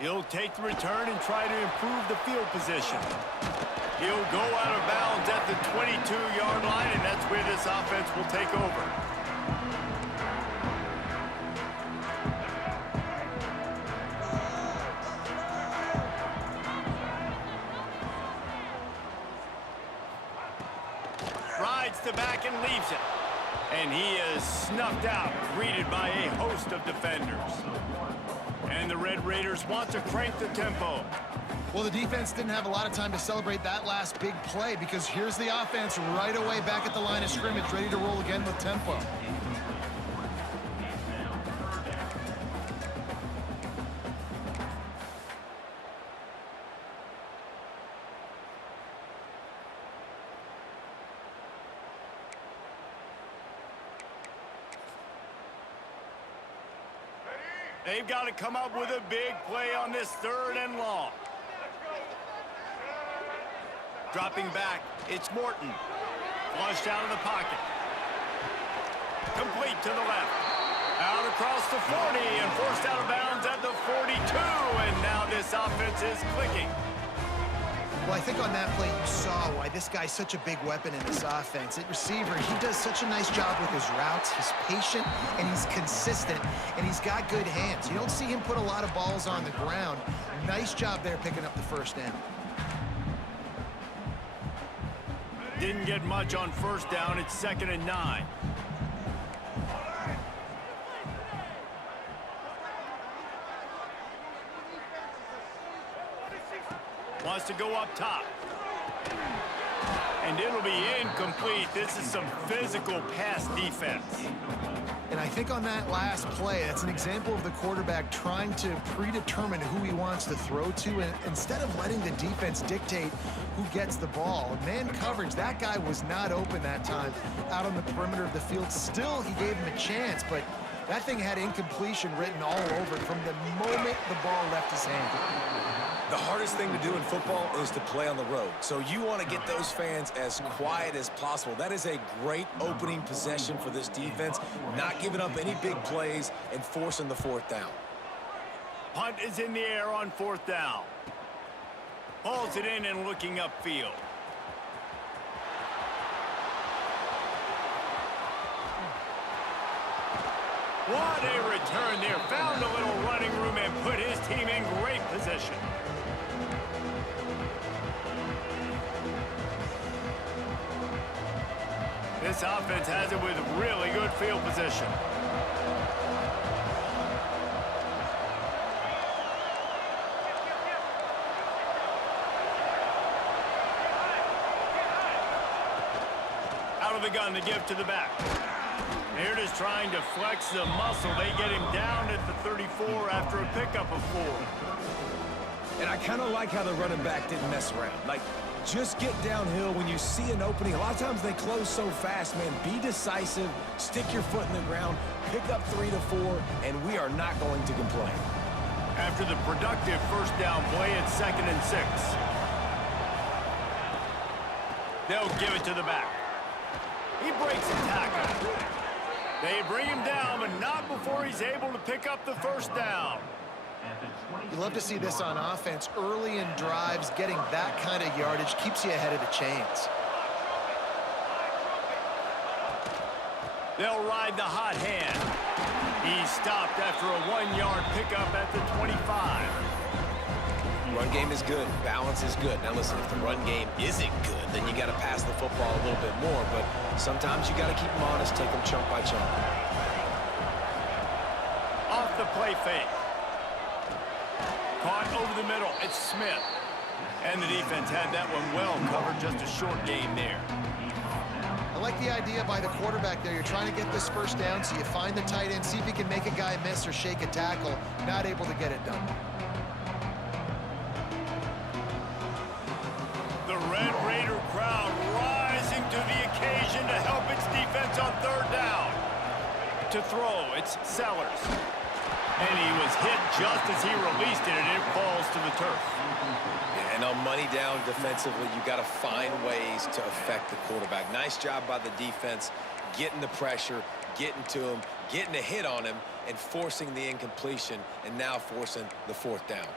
He'll take the return and try to improve the field position. He'll go out of bounds at the 22-yard line, and that's where this offense will take over. Rides the back and leaves it. And he is snuffed out, greeted by a host of defenders. And the Red Raiders want to crank the tempo. Well, the defense didn't have a lot of time to celebrate that last big play because here's the offense right away back at the line of scrimmage, ready to roll again with tempo. They've got to come up with a big play on this 3rd and long. Dropping back, it's Morton. Flushed out of the pocket. Complete to the left. Out across the 40 and forced out of bounds at the 42. And now this offense is clicking. Well, I think on that play you saw why this guy's such a big weapon in this offense. At receiver, he does such a nice job with his routes. He's patient, and he's consistent, and he's got good hands. You don't see him put a lot of balls on the ground. Nice job there picking up the 1st down. Didn't get much on 1st down. It's 2nd and 9. Wants to go up top. And it'll be incomplete. This is some physical pass defense. And I think on that last play, that's an example of the quarterback trying to predetermine who he wants to throw to, and instead of letting the defense dictate who gets the ball. Man coverage, that guy was not open that time out on the perimeter of the field. Still, he gave him a chance, but that thing had incompletion written all over it from the moment the ball left his hand. The hardest thing to do in football is to play on the road. So you want to get those fans as quiet as possible. That is a great opening possession for this defense, not giving up any big plays and forcing the 4th down. Punt is in the air on 4th down. Hauls it in and looking upfield. What a return there. Found a little running room and put his team in great position. This offense has it with really good field position. Out of the gun to give to the back. They're just trying to flex the muscle. They get him down at the 34 after a pickup of 4. And I kind of like how the running back didn't mess around. Like, just get downhill when you see an opening. A lot of times they close so fast, man. Be decisive, stick your foot in the ground, pick up 3 to 4, and we are not going to complain. After the productive 1st down play, it's 2nd and 6. They'll give it to the back. He breaks the tackle. They bring him down, but not before he's able to pick up the 1st down. You love to see this on offense. Early in drives, getting that kind of yardage keeps you ahead of the chains. They'll ride the hot hand. He's stopped after a 1-yard pickup at the 25. Run game is good. Balance is good. Now listen, if the run game isn't good, then you got to pass the football a little bit more. But sometimes you got to keep them honest, take them chunk by chunk. Off the play fake. Caught over the middle. It's Smith. And the defense had that one well covered. Just a short game there. I like the idea by the quarterback there. You're trying to get this 1st down, so you find the tight end, see if he can make a guy miss or shake a tackle. Not able to get it done. The Red Raider crowd rising to the occasion to help its defense on 3rd down. To throw, it's Sellers. And he was hit just as he released it, and it falls to the turf. Yeah, and on money down defensively, you got to find ways to affect the quarterback. Nice job by the defense, getting the pressure, getting to him, getting a hit on him, and forcing the incompletion, and now forcing the 4th down.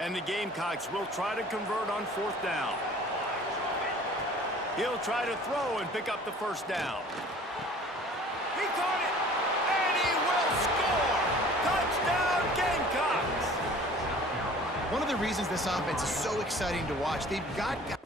And the Gamecocks will try to convert on 4th down. He'll try to throw and pick up the first down. He caught it, and he will score! Touchdown, Gamecocks! One of the reasons this offense is so exciting to watch, they've got guys.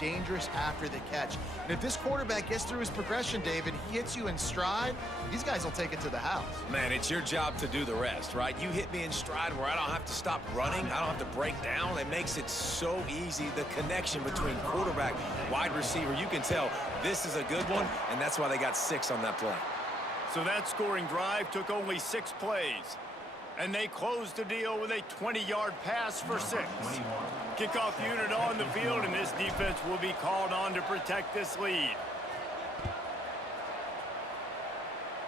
Dangerous after the catch. And if this quarterback gets through his progression, David, he hits you in stride, these guys will take it to the house. Man, it's your job to do the rest, right? You hit me in stride where I don't have to stop running. I don't have to break down. It makes it so easy. The connection between quarterback, wide receiver, you can tell this is a good one, and that's why they got 6 on that play. So that scoring drive took only 6 plays. And they closed the deal with a 20-yard pass for 6. Kickoff unit on the field, and this defense will be called on to protect this lead.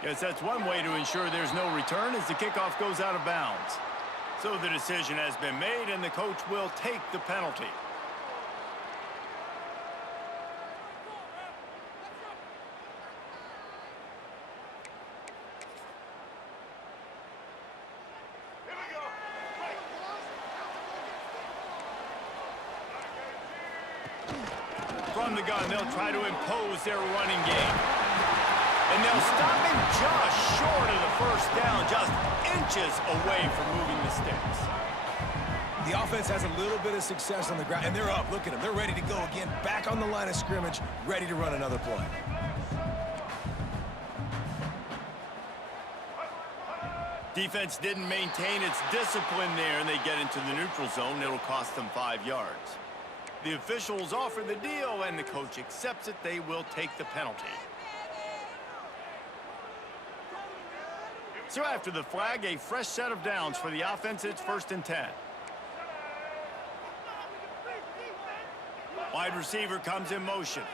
Guess that's one way to ensure there's no return as the kickoff goes out of bounds. So the decision has been made, and the coach will take the penalty. From the gun, they'll try to impose their running game. And they'll stop him just short of the first down, just inches away from moving the sticks. The offense has a little bit of success on the ground, and they're up. Look at them. They're ready to go again, back on the line of scrimmage, ready to run another play. Defense didn't maintain its discipline there, and they get into the neutral zone. It'll cost them 5 yards. The officials offer the deal, and the coach accepts it. They will take the penalty. So after the flag, a fresh set of downs for the offense. It's 1st and 10. Wide receiver comes in motion.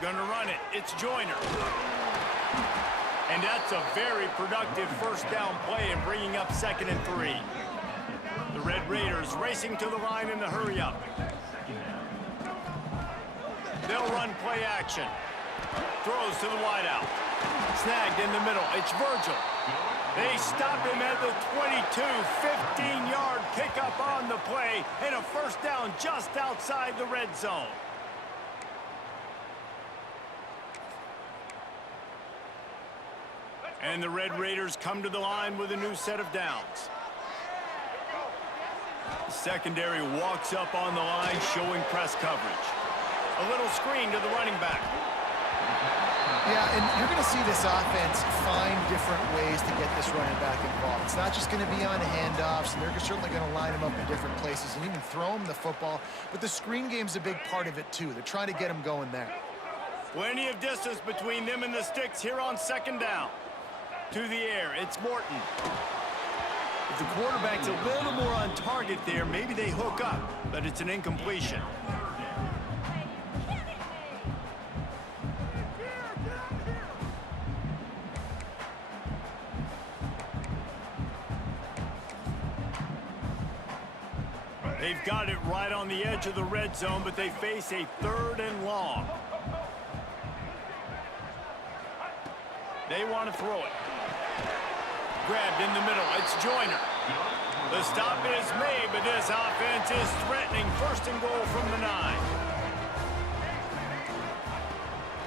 Gonna run it. It's Joyner. And that's a very productive first down play and bringing up 2nd and 3. The Red Raiders racing to the line in the hurry up. They'll run play action. Throws to the wideout. Snagged in the middle. It's Virgil. They stop him at the 22, 15-yard pickup on the play, and a first down just outside the red zone. And the Red Raiders come to the line with a new set of downs. The secondary walks up on the line, showing press coverage. A little screen to the running back. Yeah, and you're going to see this offense find different ways to get this running back involved. It's not just going to be on handoffs, and they're certainly going to line him up in different places and even throw him the football. But the screen game's a big part of it, too. They're trying to get him going there. Plenty of distance between them and the sticks here on 2nd down. To the air, it's Morton. If the quarterback's a little more on target there, maybe they hook up, but it's an incompletion. They've got it right on the edge of the red zone, but they face a 3rd and long. They want to throw it. Grabbed in the middle. It's Joyner. The stop is made, but this offense is threatening 1st and goal from the 9.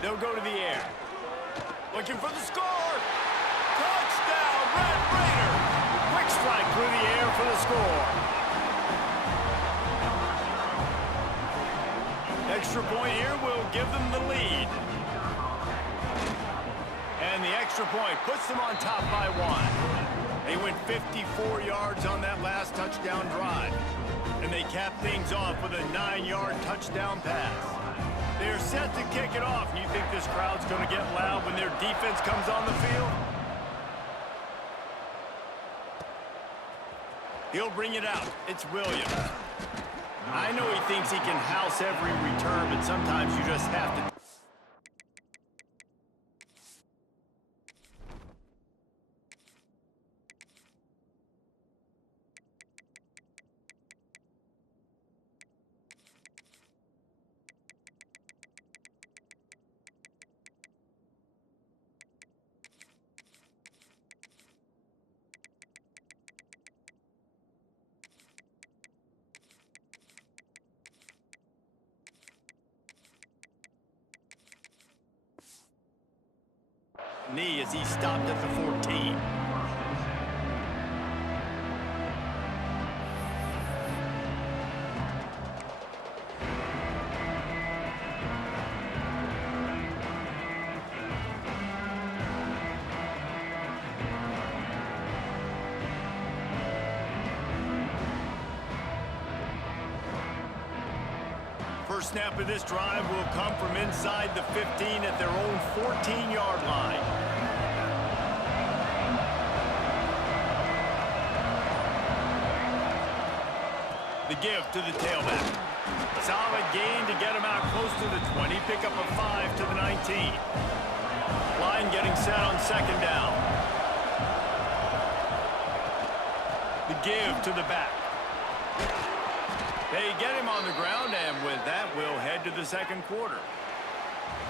They'll go to the air. Looking for the score. Touchdown, Red Raiders. Quick strike through the air for the score. Extra point here will give them the lead. And the extra point puts them on top by 1. They went 54 yards on that last touchdown drive. And they cap things off with a 9-yard touchdown pass. They're set to kick it off. You think this crowd's going to get loud when their defense comes on the field? He'll bring it out. It's Williams. I know he thinks he can house every return, but sometimes you just have to. Knee as he stopped at the 14. First snap of this drive will come from inside the 15 at their own 14-yard line. The give to the tailback. Solid gain to get him out close to the 20. Pick up a 5 to the 19. Line getting set on second down. The give to the back. They get him on the ground, and with that, we'll head to the second quarter.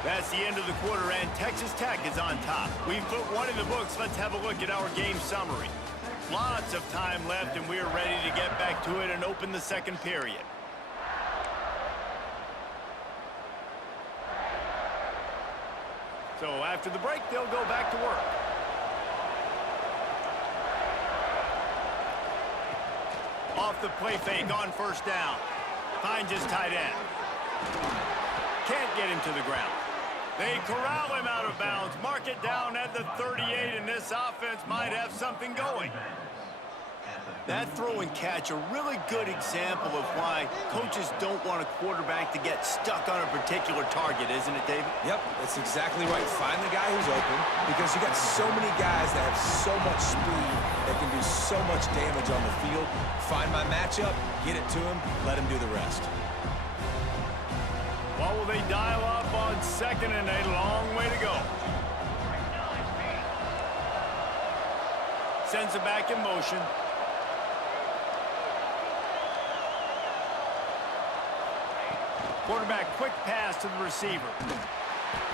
That's the end of the quarter, and Texas Tech is on top. We've put one in the books. Let's have a look at our game summary. Lots of time left, and we're ready to get back to it and open the second period. So after the break, they'll go back to work. Off the play fake on first down. Finds his tight end. Can't get him to the ground. They corral him out of bounds. Mark it down at the 38, and this offense might have something going. That throw and catch, a really good example of why coaches don't want a quarterback to get stuck on a particular target, isn't it, David? Yep, that's exactly right. Find the guy who's open, because you got so many guys that have so much speed that can do so much damage on the field. Find my matchup, get it to him, let him do the rest. What will they dial up on second and a long way to go? Sends it back in motion. Quarterback, quick pass to the receiver.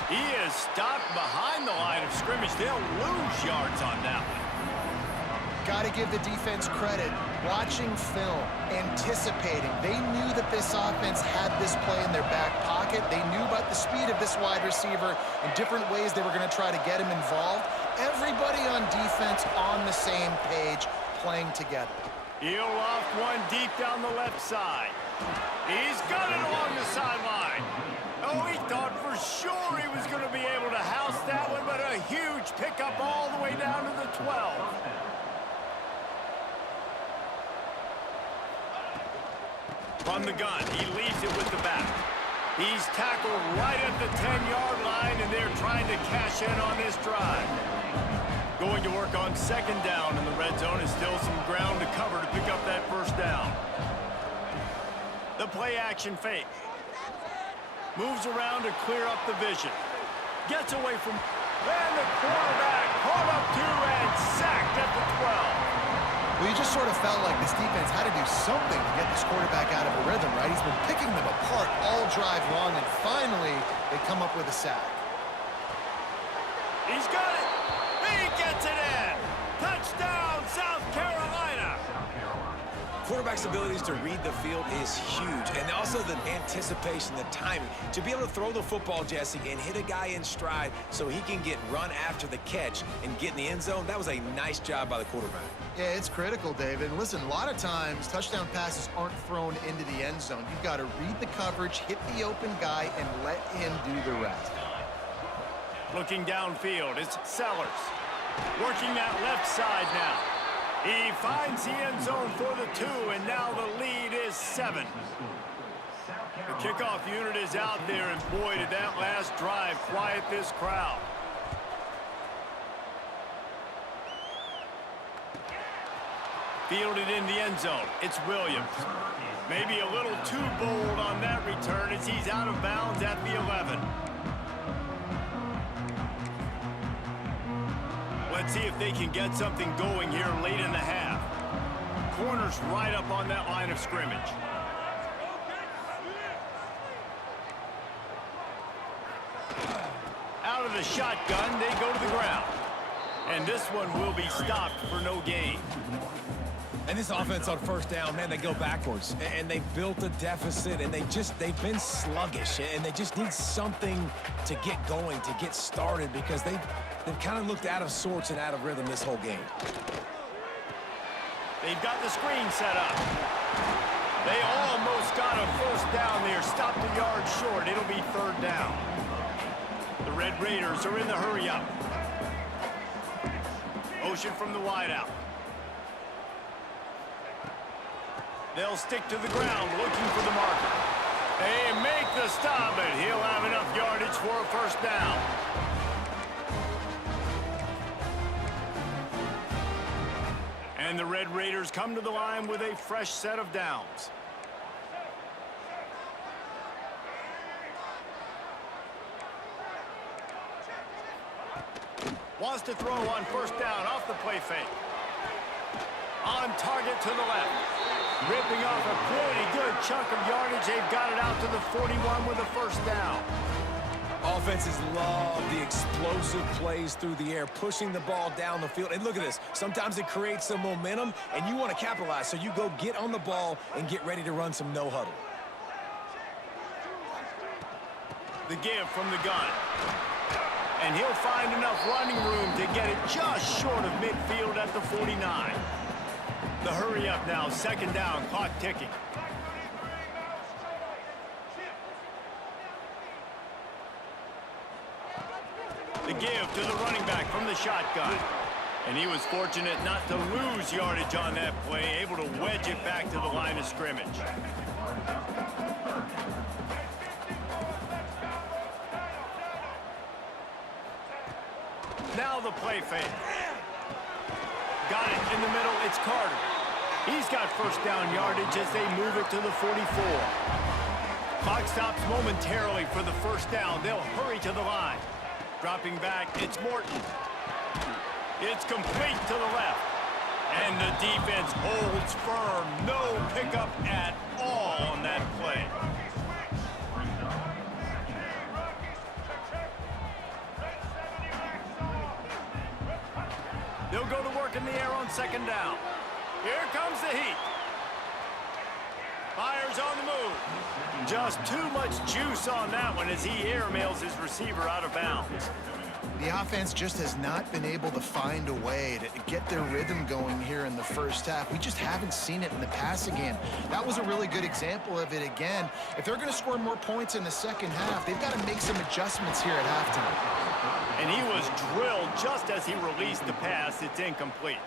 He is stopped behind the line of scrimmage. They'll lose yards on that one. Got to give the defense credit. Watching film, anticipating. They knew that this offense had this play in their back pocket. They knew about the speed of this wide receiver and different ways they were going to try to get him involved. Everybody on defense on the same page, playing together. He'll loft one deep down the left side. He's got it along the sideline. Oh, he thought for sure he was going to be able to house that one, but a huge pickup all the way down to the 12. From the gun, he leaves it with the back. He's tackled right at the 10-yard line, and they're trying to cash in on this drive. Going to work on second down in the red zone, is still some ground to cover to pick up that first down. The play action fake. Moves around to clear up the vision. Gets away from... And the quarterback caught up to and sacked at the 12. Well, you just sort of felt like this defense had to do something to get this quarterback out of a rhythm, right? He's been picking them apart all drive long, and finally they come up with a sack. He's got it. He gets it in. Touchdown, South Carolina. Quarterback's abilities to read the field is huge, and also the anticipation, the timing. To be able to throw the football, Jesse, and hit a guy in stride so he can get run after the catch and get in the end zone, that was a nice job by the quarterback. Yeah, it's critical, David. And listen, a lot of times touchdown passes aren't thrown into the end zone. You've got to read the coverage, hit the open guy, and let him do the rest. Looking downfield, it's Sellers. Working that left side now. He finds the end zone for the 2, and now the lead is 7. The kickoff unit is out there, and boy, did that last drive quiet this crowd. Fielded in the end zone. It's Williams. Maybe a little too bold on that return as he's out of bounds at the 11. Let's see if they can get something going here late in the half. Corner's right up on that line of scrimmage. Out of the shotgun, they go to the ground. And this one will be stopped for no gain. And this offense on first down, man, they go backwards. And they built a deficit, and they've been sluggish. And they just need something to get going, to get started, because they've kind of looked out of sorts and out of rhythm this whole game. They've got the screen set up. They almost got a first down there, stopped a yard short. It'll be third down. The Red Raiders are in the hurry-up. Motion from the wideout. They'll stick to the ground, looking for the marker. They make the stop, but he'll have enough yardage for a first down. And the Red Raiders come to the line with a fresh set of downs. Wants to throw on first down off the play fake. On target to the left. Ripping off a pretty good chunk of yardage. They've got it out to the 41 with a first down. Offenses love the explosive plays through the air, pushing the ball down the field. And look at this. Sometimes it creates some momentum, and you want to capitalize. So you go get on the ball and get ready to run some no-huddle. The give from the gun. And he'll find enough running room to get it just short of midfield at the 49. The hurry up now, second down, clock ticking. The give to the running back from the shotgun. And he was fortunate not to lose yardage on that play, able to wedge it back to the line of scrimmage. Now the play fake. Got it in the middle, it's Carter. He's got first down yardage as they move it to the 44. Clock stops momentarily for the first down. They'll hurry to the line. Dropping back, it's Morton. It's complete to the left. And the defense holds firm. No pickup at all on that play. They'll go to work in the air on second down. Here comes the heat. Fires on the move. Just too much juice on that one as he airmails his receiver out of bounds. The offense just has not been able to find a way to get their rhythm going here in the first half. We just haven't seen it in the passing game. That was a really good example of it again. If they're going to score more points in the second half, they've got to make some adjustments here at halftime. And he was drilled just as he released the pass. It's incomplete.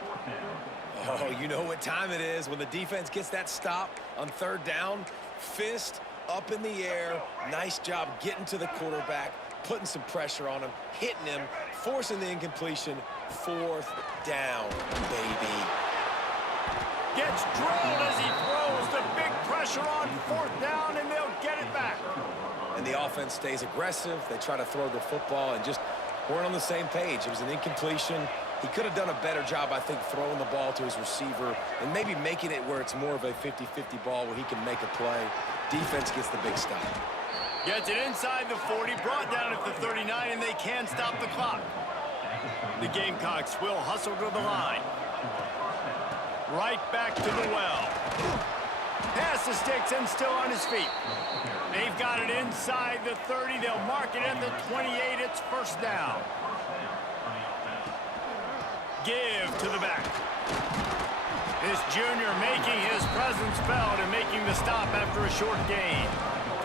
Oh, you know what time it is when the defense gets that stop on third down. Fist up in the air. Nice job getting to the quarterback, putting some pressure on him, hitting him, forcing the incompletion. Fourth down, baby. Gets drilled as he throws. The big pressure on fourth down, and they'll get it back. And the offense stays aggressive. They try to throw the football and just weren't on the same page. It was an incompletion. He could have done a better job, I think, throwing the ball to his receiver and maybe making it where it's more of a 50-50 ball where he can make a play. Defense gets the big stop. Gets it inside the 40, brought down at the 39, and they can stop the clock. The Gamecocks will hustle to the line. Right back to the well. Pass the sticks and still on his feet. They've got it inside the 30. They'll mark it at the 28. It's first down. Give to the back. This junior making his presence felt and making the stop after a short gain.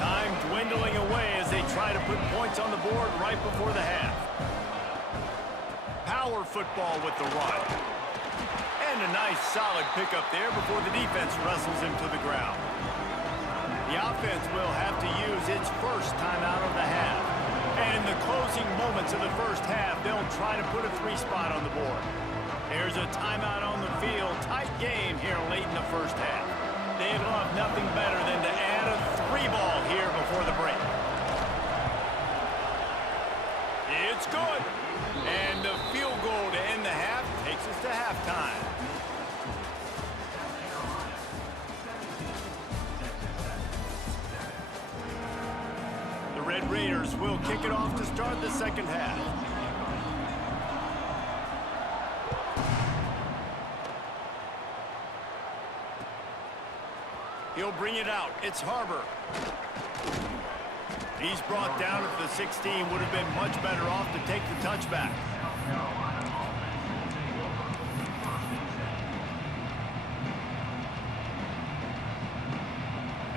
Time dwindling away as they try to put points on the board right before the half. Power football with the run. And a nice solid pickup there before the defense wrestles him to the ground. The offense will have to use its first timeout of the half. And in the closing moments of the first half, they'll try to put a 3-spot on the board. There's a timeout on the field. Tight game here late in the first half. They'd love nothing better than to add a 3-ball here before the break. It's good. And the field goal to end the half takes us to halftime. The Red Raiders will kick it off to start the second half. He'll bring it out. It's Harbor. He's brought down at the 16. Would have been much better off to take the touchback.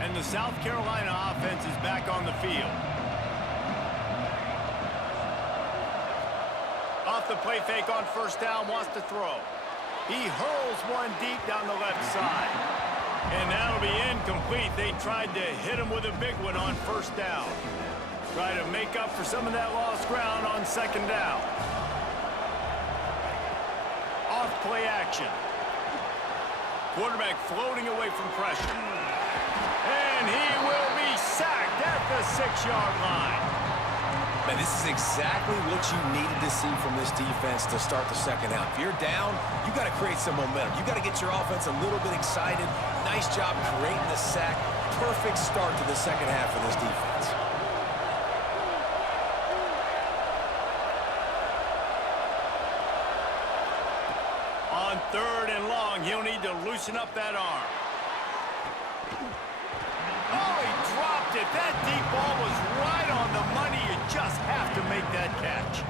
And the South Carolina offense is back on the field. Off the play fake on first down, wants to throw. He hurls one deep down the left side. And that'll be incomplete. They tried to hit him with a big one on first down. Try to make up for some of that lost ground on second down. Off play action. Quarterback floating away from pressure. And he will be sacked at the 6-yard line. Man, this is exactly what you needed to see from this defense to start the second half. If you're down, you got to create some momentum. You got to get your offense a little bit excited. Nice job creating the sack. Perfect start to the second half for this defense. On 3rd and long, he'll need to loosen up that arm. Oh, he dropped it. That deep ball was right on the money. You just have to make that catch.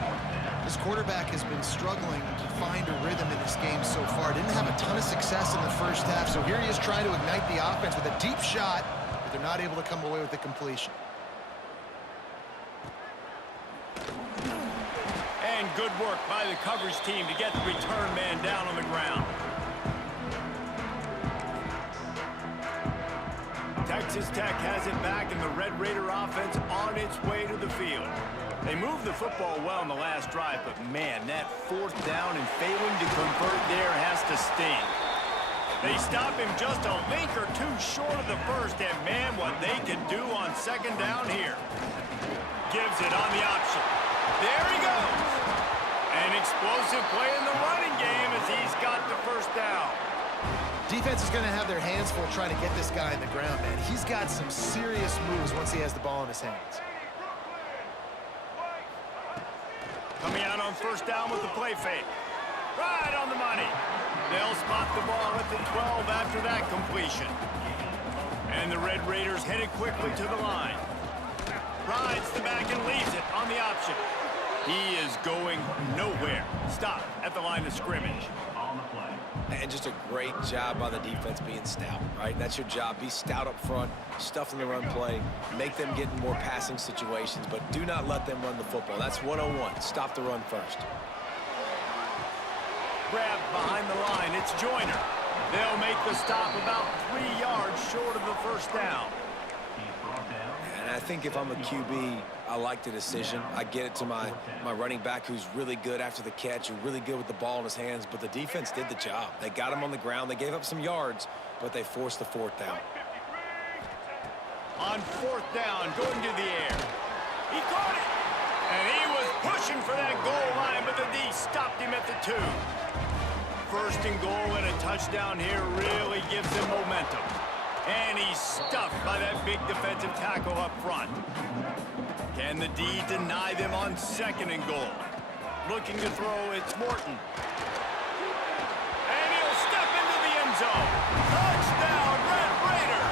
This quarterback has been struggling to find a rhythm in this game so far. Didn't have a ton of success in the first half, so here he is trying to ignite the offense with a deep shot, but they're not able to come away with the completion. And good work by the coverage team to get the return man down on the ground. Texas Tech has it back, and the Red Raider offense on its way to the field. They moved the football well in the last drive, but man, that 4th down and failing to convert there has to sting. They stop him just a link or two short of the first, and man, what they can do on second down here. Gives it on the option. There he goes. An explosive play in the running game as he's got the first down. Defense is going to have their hands full trying to get this guy in the ground, man. He's got some serious moves once he has the ball in his hands. Coming out on first down with the play fake. Right on the money. They'll spot the ball at the 12 after that completion. And the Red Raiders headed quickly to the line. Rides the back and leaves it on the option. He is going nowhere. Stop at the line of scrimmage. And just a great job by the defense being stout, right? That's your job. Be stout up front, stuff in the run play, make them get in more passing situations, but do not let them run the football. That's 101. Stop the run first. Grab behind the line. It's Joyner. They'll make the stop about 3 yards short of the first down. And I think if I'm a QB, I like the decision. I get it to my running back who's really good after the catch, who's really good with the ball in his hands, but the defense did the job. They got him on the ground. They gave up some yards, but they forced the 4th down. On 4th down, going to the air. He caught it. And he was pushing for that goal line, but the D stopped him at the 2. 1st and goal and a touchdown here really gives him momentum. And he's stuffed by that big defensive tackle up front. Can the D deny them on 2nd and goal? Looking to throw, it's Morton. And he'll step into the end zone. Touchdown, Red Raider!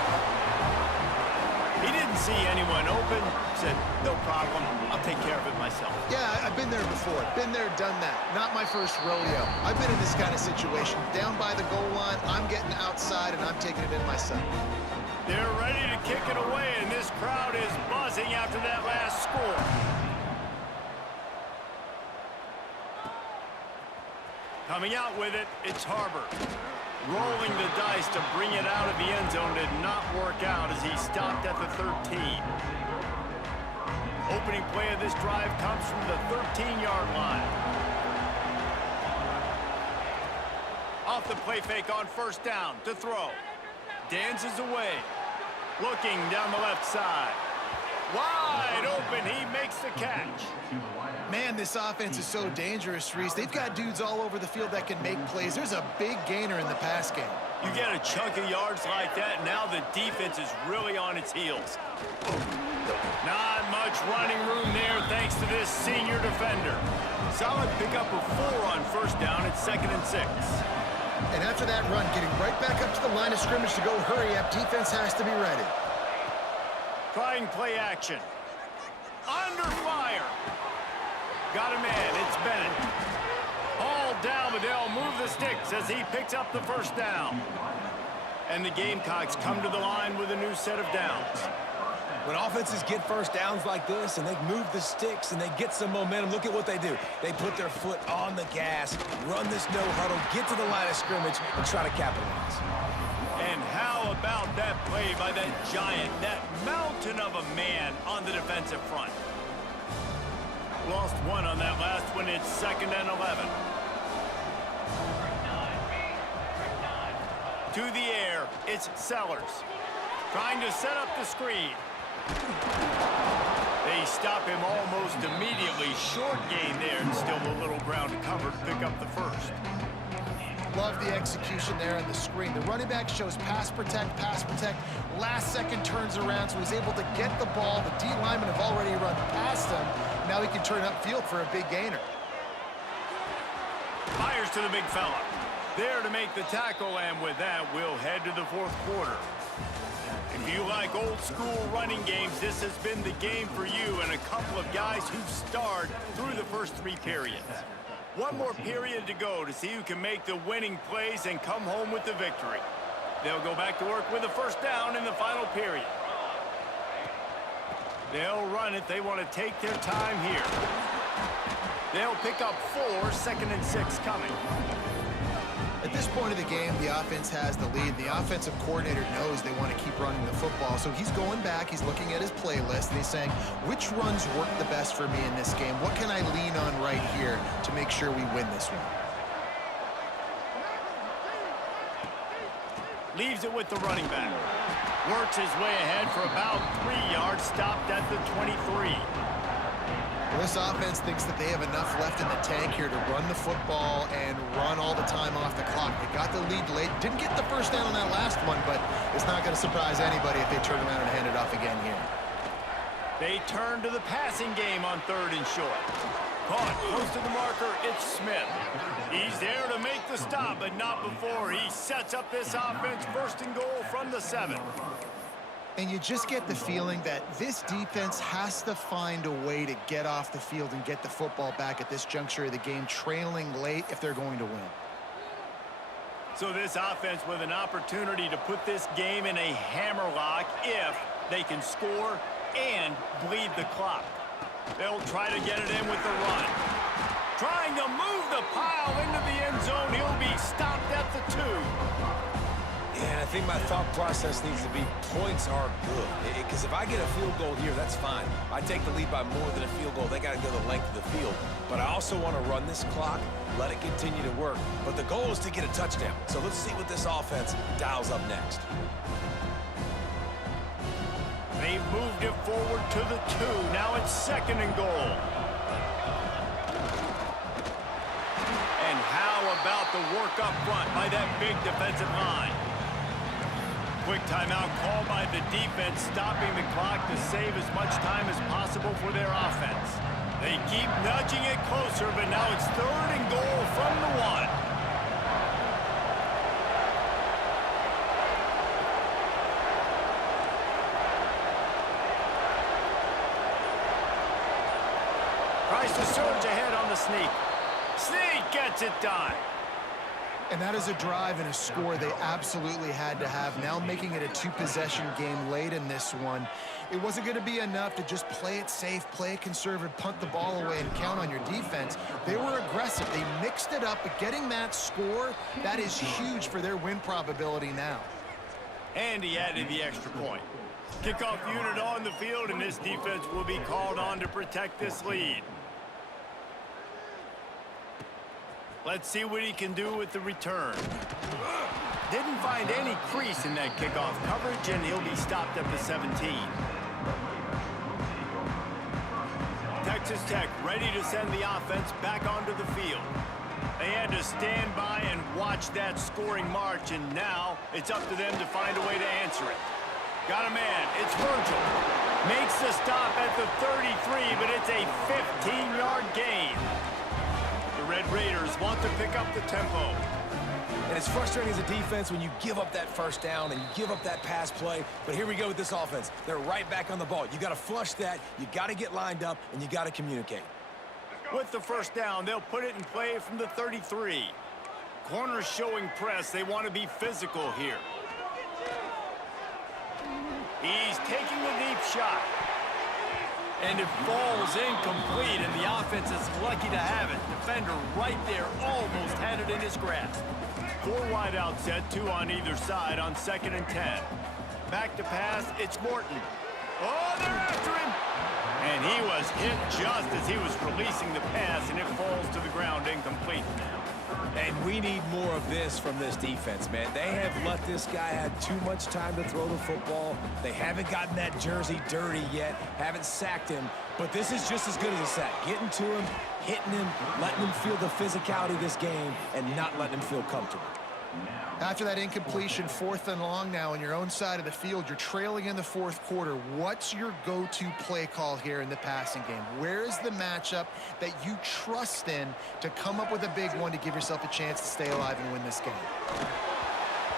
He didn't see anyone open. Said, no problem, I'll take care of it myself. Yeah, I've been there before. Been there, done that. Not my first rodeo. I've been in this kind of situation. Down by the goal line, I'm getting outside, and I'm taking it in myself. They're ready to kick it away, and this crowd is buzzing after that last score. Coming out with it, it's Harbor. Rolling the dice to bring it out of the end zone did not work out as he stopped at the 13. Opening play of this drive comes from the 13-yard line. Off the play fake on first down to throw. Dances away. Looking down the left side. Wide open, he makes the catch. Man, this offense is so dangerous, Reese. They've got dudes all over the field that can make plays. There's a big gainer in the pass game. You get a chunk of yards like that, now the defense is really on its heels. Not much running room there thanks to this senior defender. Solid pickup of 4 on first down at 2nd and 6. And after that run, getting right back up to the line of scrimmage to go hurry up, defense has to be ready. Trying play action. Under fire. Got a man, it's Bennett. All down, but they'll move the sticks as he picks up the first down. And the Gamecocks come to the line with a new set of downs. When offenses get first downs like this and they move the sticks and they get some momentum, look at what they do. They put their foot on the gas, run this no huddle, get to the line of scrimmage, and try to capitalize. And how about that play by that giant, that mountain of a man on the defensive front? Lost 1 on that last one. It's 2nd and 11. To the air, it's Sellers. Trying to set up the screen. They stop him almost immediately. Short gain there, and still a little ground to cover to pick up the first. Love the execution there on the screen. The running back shows pass protect. Last second turns around, so he's able to get the ball. The D linemen have already run past him. Now he can turn upfield for a big gainer. Fires to the big fella. There to make the tackle, and with that, we'll head to the 4th quarter. If you like old school running games, this has been the game for you and a couple of guys who've starred through the first 3 periods. One more period to go to see who can make the winning plays and come home with the victory. They'll go back to work with a first down in the final period. They'll run it. They want to take their time here. They'll pick up 4, 2nd and 6 coming. At this point of the game, the offense has the lead. The offensive coordinator knows they want to keep running the football. So he's going back, he's looking at his playlist, and he's saying, which runs work the best for me in this game? What can I lean on right here to make sure we win this one? Leaves it with the running back. Works his way ahead for about 3 yards, stopped at the 23. This offense thinks that they have enough left in the tank here to run the football and run all the time off the clock. They got the lead late. Didn't get the first down on that last one, but it's not going to surprise anybody if they turn around and hand it off again here. They turn to the passing game on 3rd and short. Caught close to the marker, it's Smith. He's there to make the stop, but not before he sets up this offense 1st and goal from the 7. And you just get the feeling that this defense has to find a way to get off the field and get the football back at this juncture of the game, trailing late if they're going to win. So this offense with an opportunity to put this game in a hammerlock if they can score and bleed the clock. They'll try to get it in with the run. Trying to move the pile into the end zone. He'll be stopped at the 2. And I think my thought process needs to be points are good. Because if I get a field goal here, that's fine. I take the lead by more than a field goal. They got to go the length of the field. But I also want to run this clock, let it continue to work. But the goal is to get a touchdown. So let's see what this offense dials up next. They've moved it forward to the 2. Now it's 2nd and goal. And how about the work up front by that big defensive line? Quick timeout called by the defense, stopping the clock to save as much time as possible for their offense. They keep nudging it closer, but now it's 3rd and goal from the 1. Tries to surge ahead on the sneak. Sneak gets it done. And that is a drive and a score they absolutely had to have. Now making it a two-possession game late in this one. It wasn't going to be enough to just play it safe, play it conservative, punt the ball away, and count on your defense. They were aggressive. They mixed it up, but getting that score, that is huge for their win probability now. And he added the extra point. Kickoff unit on the field, and this defense will be called on to protect this lead. Let's see what he can do with the return. Didn't find any crease in that kickoff coverage, and he'll be stopped at the 17. Texas Tech ready to send the offense back onto the field. They had to stand by and watch that scoring march, and now it's up to them to find a way to answer it. Got a man, it's Virgil. Makes the stop at the 33, but it's a 15-yard gain. The Red Raiders want to pick up the tempo. And it's frustrating as a defense when you give up that first down and you give up that pass play. But here we go with this offense. They're right back on the ball. You got to flush that, you got to get lined up, and you got to communicate. With the first down, they'll put it in play from the 33. Corners showing press. They want to be physical here. He's taking a deep shot. And it falls incomplete, and the offense is lucky to have it. Defender right there almost had it in his grasp. 4 wide out set, 2 on either side on 2nd and 10. Back to pass, it's Morton. Oh, they're after him! And he was hit just as he was releasing the pass, and it falls to the ground incomplete. And we need more of this from this defense, man. They have let this guy have too much time to throw the football. They haven't gotten that jersey dirty yet, haven't sacked him. But this is just as good as a sack. Getting to him, hitting him, letting him feel the physicality of this game, and not letting him feel comfortable. After that incompletion, 4th and long now on your own side of the field, you're trailing in the 4th quarter. What's your go-to play call here in the passing game? Where is the matchup that you trust in to come up with a big one to give yourself a chance to stay alive and win this game?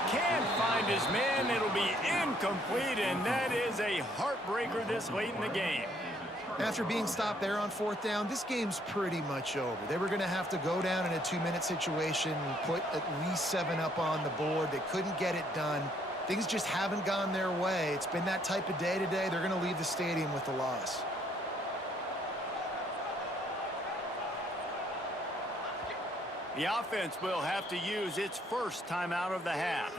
Can't find his man. It'll be incomplete, and that is a heartbreaker this late in the game. After being stopped there on 4th down, this game's pretty much over. They were going to have to go down in a 2-minute situation and put at least 7 up on the board. They couldn't get it done. Things just haven't gone their way. It's been that type of day today. They're going to leave the stadium with the loss. The offense will have to use its first timeout of the half.